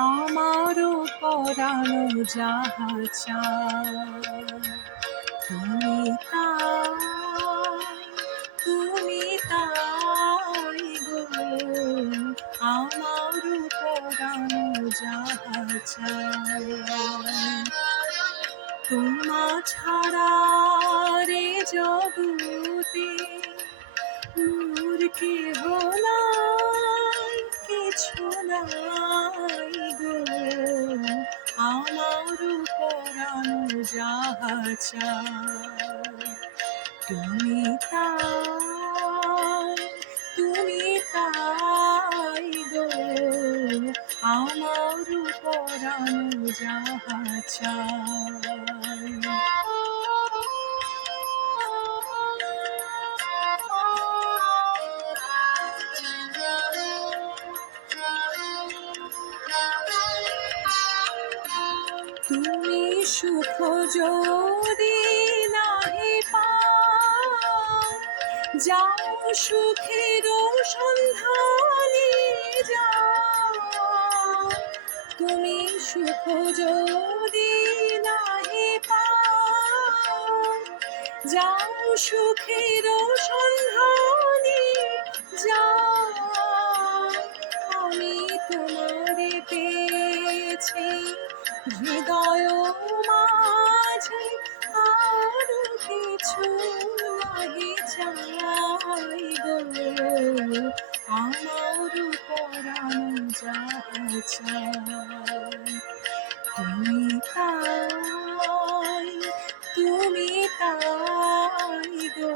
আমারও পরানো যাহা চায় তুমি তাই, তুমি তাই গো, আমারও পরানো যাহা চায় তোমা ছাড়া রে জগতে মোর কেহ নাই, কিছু নাই গো, আমার পরানো যাহা চায় তুমি তাই, তুমি তাই গো, আমার পরানো যাহা চায় তুমি সুখ যদি নাহি পাও, যাও সুখের সন্ধানে যাও, তুমি সুখ যদি নাহি পাও, যাও সুখের সন্ধানে যাও, আমি তোমারে পেয়েছি হৃদয় মাঝে, আর কিছু নাহি চাই গো, আমার পরানো যাহা চায় তুমি তাই, তুমি তাই গো,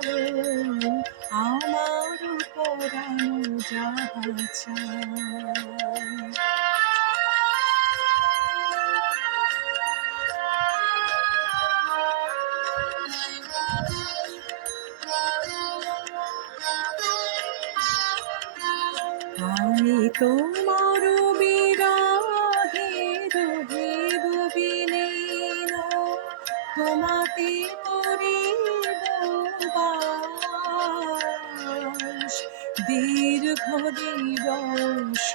আমার পরানো যাহা চায় আমি তোমার বিরহে রহিব বিলীন, তোমাতে করিব বাস, দীর্ঘ দিবস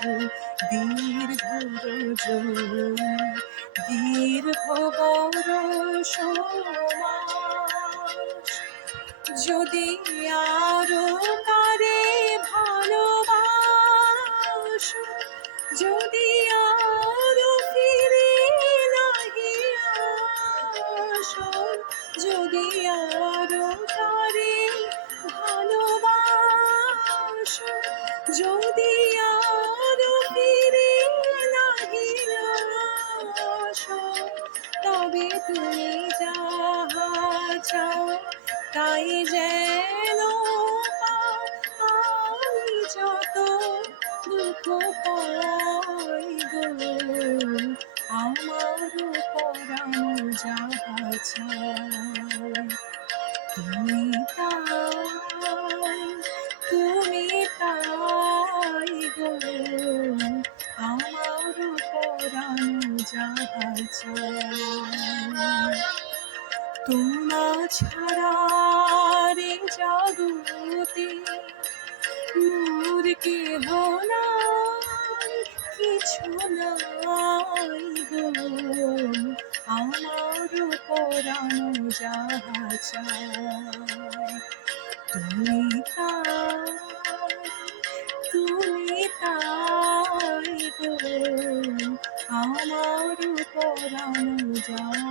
দীর্ঘ রজনী, দীর্ঘ বরষ মাস, যদি আরো কারে ভালোবাসো, যদি আরো ফিরে নাহি আসো, যদি আরো কারে ভালোবাসো, যদি আরো ফিরে নাহি আসো, তবে তুমি যাহা চাও তাই যেন পাও, আমি যত দুঃখ পাই গো, আমার পরানো যাহা চায় তুমি তাই, তুমি তাই গো, আমার পরানো যাহা চায় তোমা ছাড়া রে জগতে মোর কেহ নাই, কিছু নাই গো, আমার পরানো যাহা চায় তুমি তাই, তুমি তাই গো, আমার পরানো যাহা